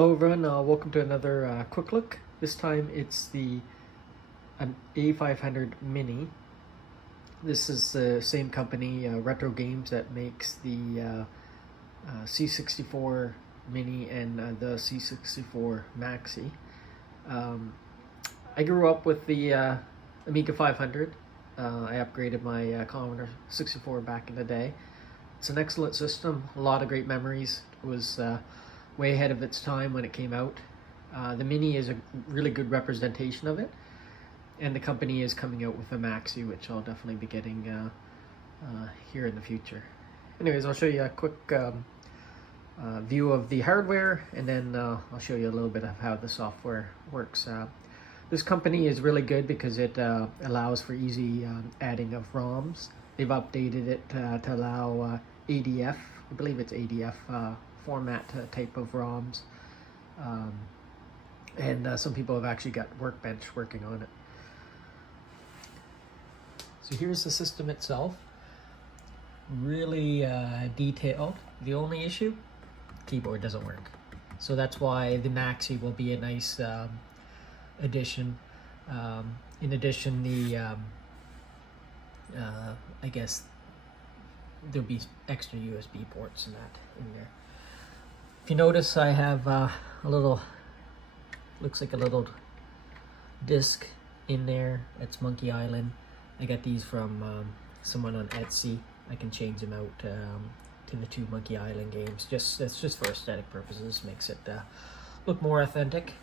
Hello everyone, welcome to another quick look. This time it's the A500 Mini. This is the same company, Retrogames, that makes the C64 Mini and the C64 Maxi. I grew up with the Amiga 500. I upgraded my Commodore 64 back in the day. It's an excellent system, a lot of great memories. It was way ahead of its time when it came out. The Mini is a really good representation of it, and the company is coming out with a Maxi, which I'll definitely be getting here in the future. Anyways, I'll show you a quick view of the hardware, and then I'll show you a little bit of how the software works. This company is really good because it allows for easy adding of ROMs. They've updated it to allow ADF, I believe it's ADF format type of ROMs, and some people have actually got Workbench working on it. So here's the system itself, really detailed. The only issue, keyboard doesn't work, so that's why the Maxi will be a nice addition. In addition, the I guess there'll be extra USB ports and that in there. If you notice, I have a little, looks like a little disc in there. It's Monkey Island. I got these from someone on Etsy. I can change them out to the two Monkey Island games. That's just for aesthetic purposes. Makes it look more authentic.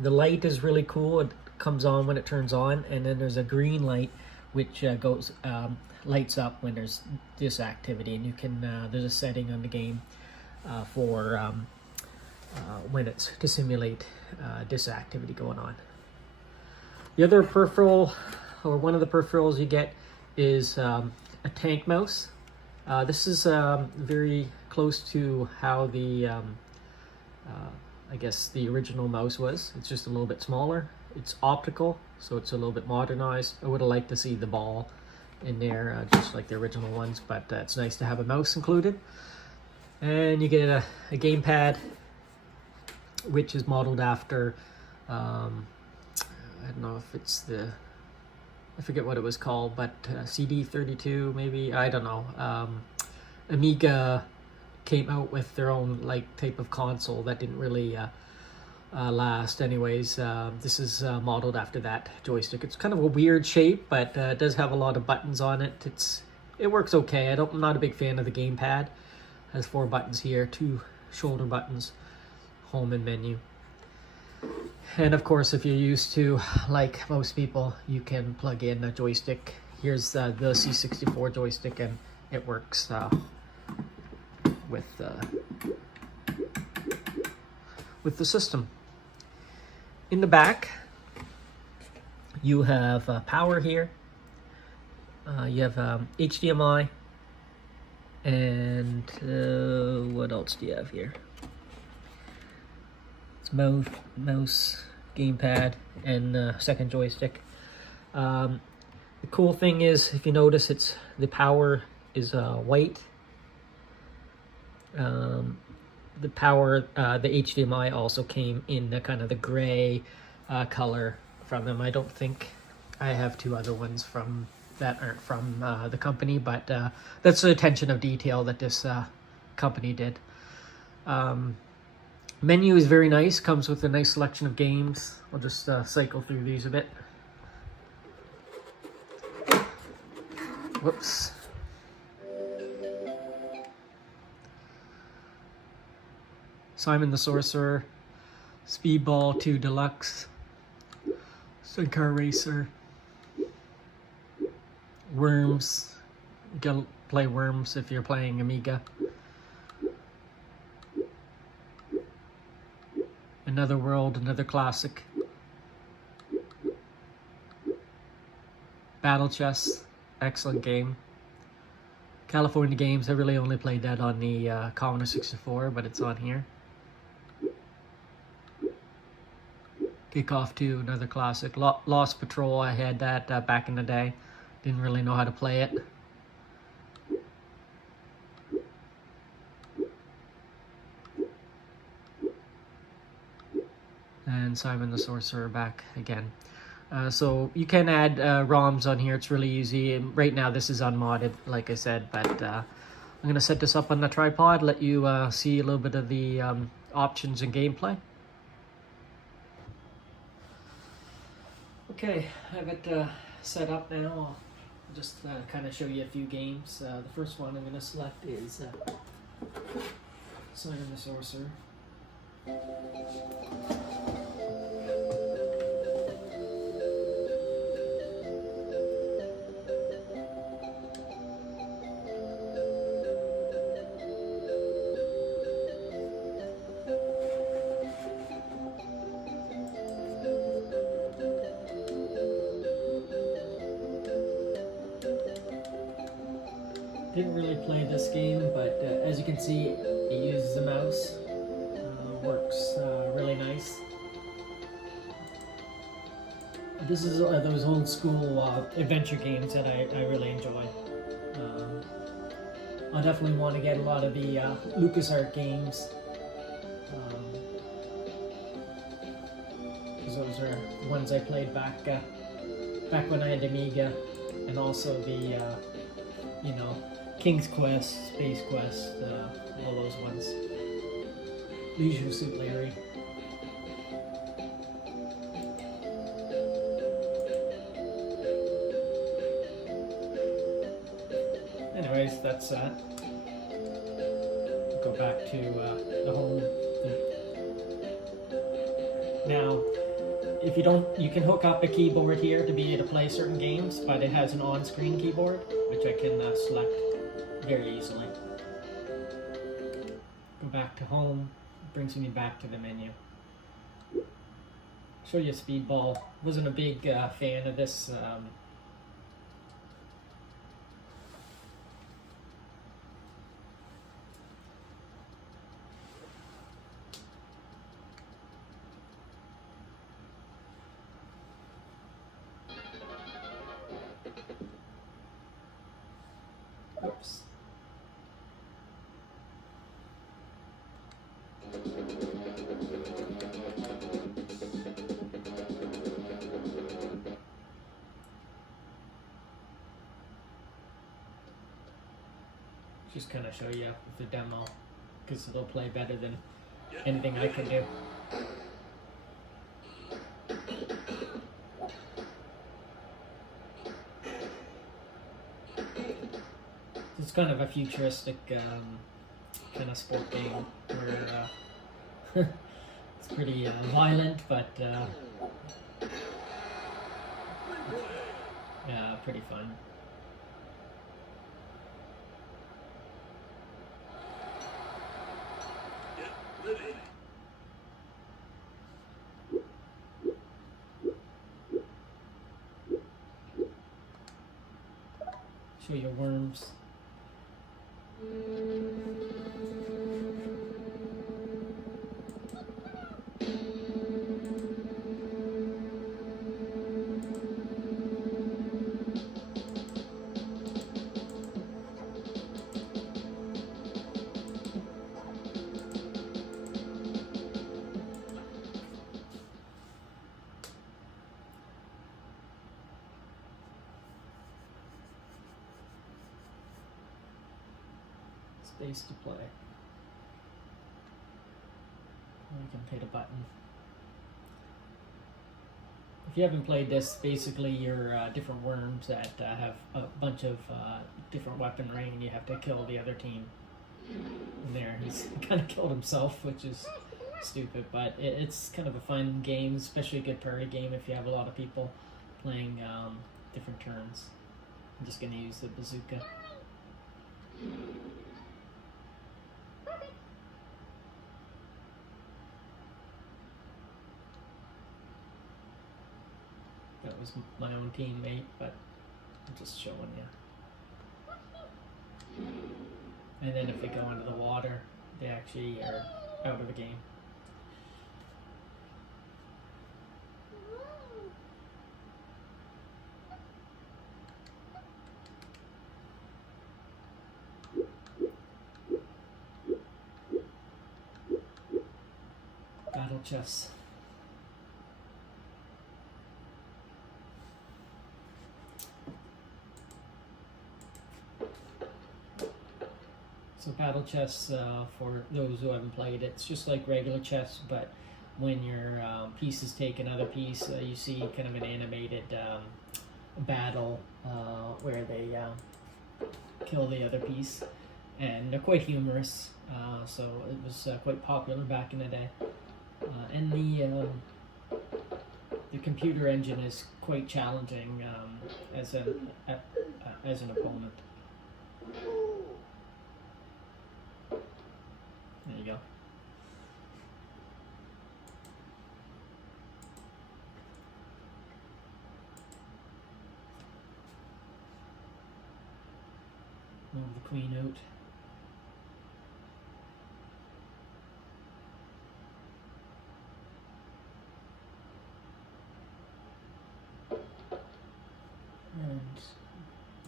The light is really cool. It comes on when it turns on, and then there's a green light which lights up when there's this activity, and you can there's a setting on the game for when it's to simulate this activity going on. The other peripheral, or one of the peripherals you get, is a tank mouse. This is very close to how the I guess the original mouse was. It's just a little bit smaller. It's optical, so it's a little bit modernized. I would have liked to see the ball in there, just like the original ones, but it's nice to have a mouse included. And you get a gamepad, which is modeled after, I don't know if it's I forget what it was called, but CD32 maybe, I don't know. Amiga came out with their own type of console that didn't really last. Anyways, this is modeled after that joystick. It's kind of a weird shape, but it does have a lot of buttons on it. It works okay. I'm not a big fan of the gamepad. It has 4 buttons here, 2 shoulder buttons, home and menu. And of course, if you're used to, like most people, you can plug in a joystick. Here's the C64 joystick, and it works with the system. In the back, you have power here. You have HDMI, and what else do you have here? It's mouse, gamepad, and second joystick. The cool thing is, if you notice, the power is white. The power, the HDMI also came in the kind of the gray color from them. I don't think I have 2 other ones from that aren't from the company, but that's the attention of detail that this company did. Menu is very nice, comes with a nice selection of games. I'll just cycle through these a bit. Whoops. Simon the Sorcerer, Speedball 2 Deluxe, Car Racer, Worms. You gotta play Worms if you're playing Amiga. Another World, another classic. Battle Chess, excellent game. California Games, I really only played that on the Commodore 64, but it's on here. Kickoff 2, another classic. Lost Patrol, I had that back in the day. Didn't really know how to play it. Simon the Sorcerer back again. So you can add ROMs on here. It's really easy. And right now this is unmodded, like I said, but I'm gonna set this up on the tripod, let you see a little bit of the options and gameplay. Okay, I have it set up now. I'll just kind of show you a few games. The first one I'm gonna select is Simon the Sorcerer. Didn't really play this game, but as you can see, it uses a mouse. Works really nice. This is those old school adventure games that I really enjoy. I'll definitely want to get a lot of the LucasArts games. Because those are the ones I played back when I had Amiga, and also the you know, King's Quest, Space Quest, all those ones. Leisure Suit Larry. Anyways, that's that. Go back to the home. Now, if you don't, you can hook up a keyboard here to be able to play certain games, but it has an on-screen keyboard, which I can select very easily. Go back to home, brings me back to the menu. Show you Speedball. Wasn't a big fan of this. Oops. Just kind of show you the demo, because it'll play better than anything I could do. It's kind of a futuristic kind of sport game where it's pretty violent, but yeah, pretty fun. Show your worms. Space to play. You can hit a button. If you haven't played this, basically you're different worms that have a bunch of different weaponry, and you have to kill the other team. And there, he's kind of killed himself, which is stupid, but it's kind of a fun game, especially a good party game if you have a lot of people playing different turns. I'm just going to use the bazooka. That was my own teammate, but I'm just showing you. And then if they go into the water, they actually are out of the game. Battle chess. So battle chess, for those who haven't played, it's just like regular chess, but when your pieces take another piece, you see kind of an animated battle where they kill the other piece, and they're quite humorous. So it was quite popular back in the day, and the computer engine is quite challenging as an opponent. There you go. Move the queen out. And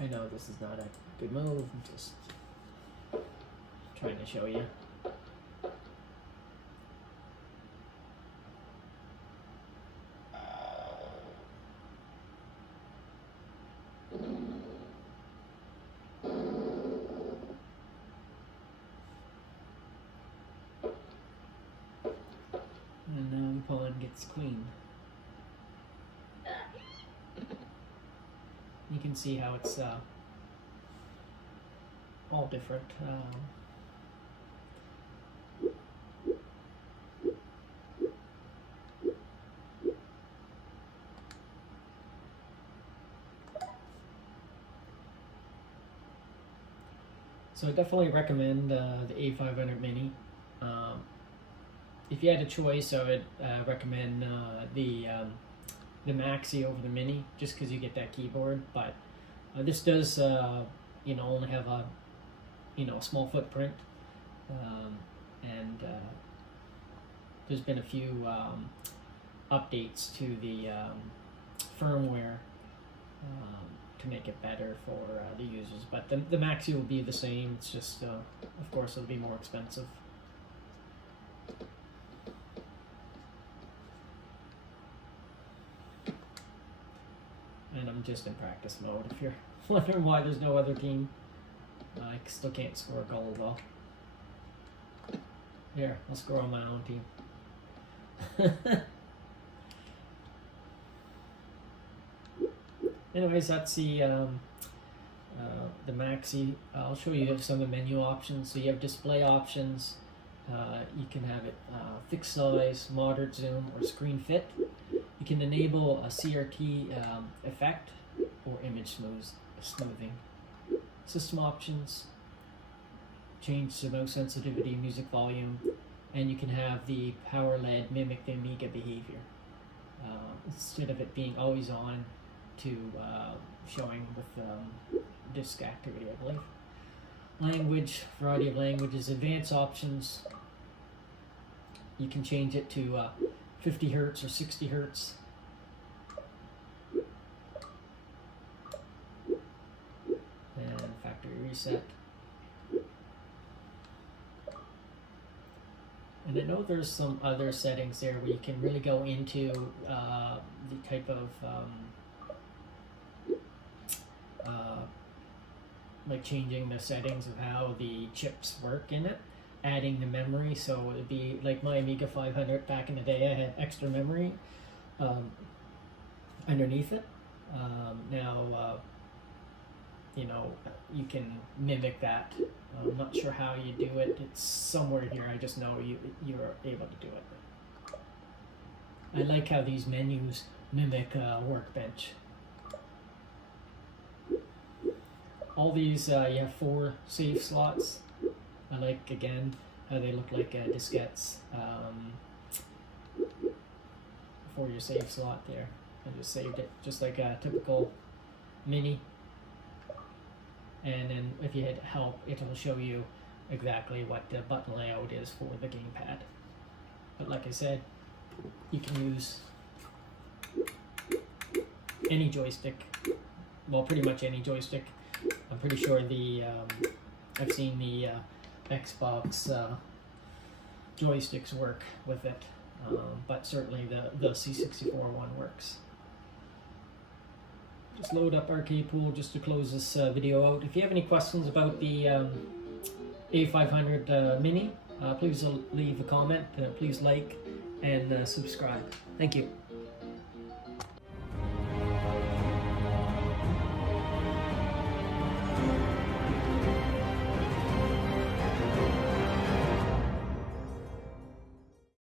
I know this is not a good move, I'm just trying to show you. And now the pawn gets queen. You can see how it's all different. So I definitely recommend the A500 Mini. If you had a choice, I would recommend the Maxi over the Mini, just because you get that keyboard. But this does, only have a, small footprint, and there's been a few updates to the firmware to make it better for the users. But the Maxi will be the same. It's just, of course, it'll be more expensive. And I'm just in practice mode. If you're wondering why there's no other team, I still can't score a goal though. Here, I'll score on my own team. Anyways, that's the Maxi. I'll show you some of the menu options. So you have display options. You can have it fixed size, moderate zoom, or screen fit. You can enable a CRT effect or image smoothing. System options, change the mouse sensitivity, music volume, and you can have the power LED mimic the Amiga behavior. Instead of it being always on, to showing with disk activity, I believe. Language, variety of languages, advanced options. You can change it to 50 hertz or 60 hertz. And factory reset. And I know there's some other settings there where you can really go into the type of like changing the settings of how the chips work in it, adding the memory. So it'd be like my Amiga 500 back in the day, I had extra memory underneath it. Now you can mimic that. I'm not sure how you do it. It's somewhere here. I just know you're able to do it. I like how these menus mimic a workbench. All these, you have 4 save slots. I like, again, how they look like diskettes for your save slot there. I just saved it, just like a typical Mini. And then if you hit help, it'll show you exactly what the button layout is for the gamepad. But like I said, you can use any joystick, well, pretty much any joystick. I'm pretty sure I've seen the Xbox joysticks work with it, but certainly the C64 one works. just load up Arcade Pool just to close this video out. If you have any questions about the A500 Mini, please leave a comment, please like and subscribe. Thank you.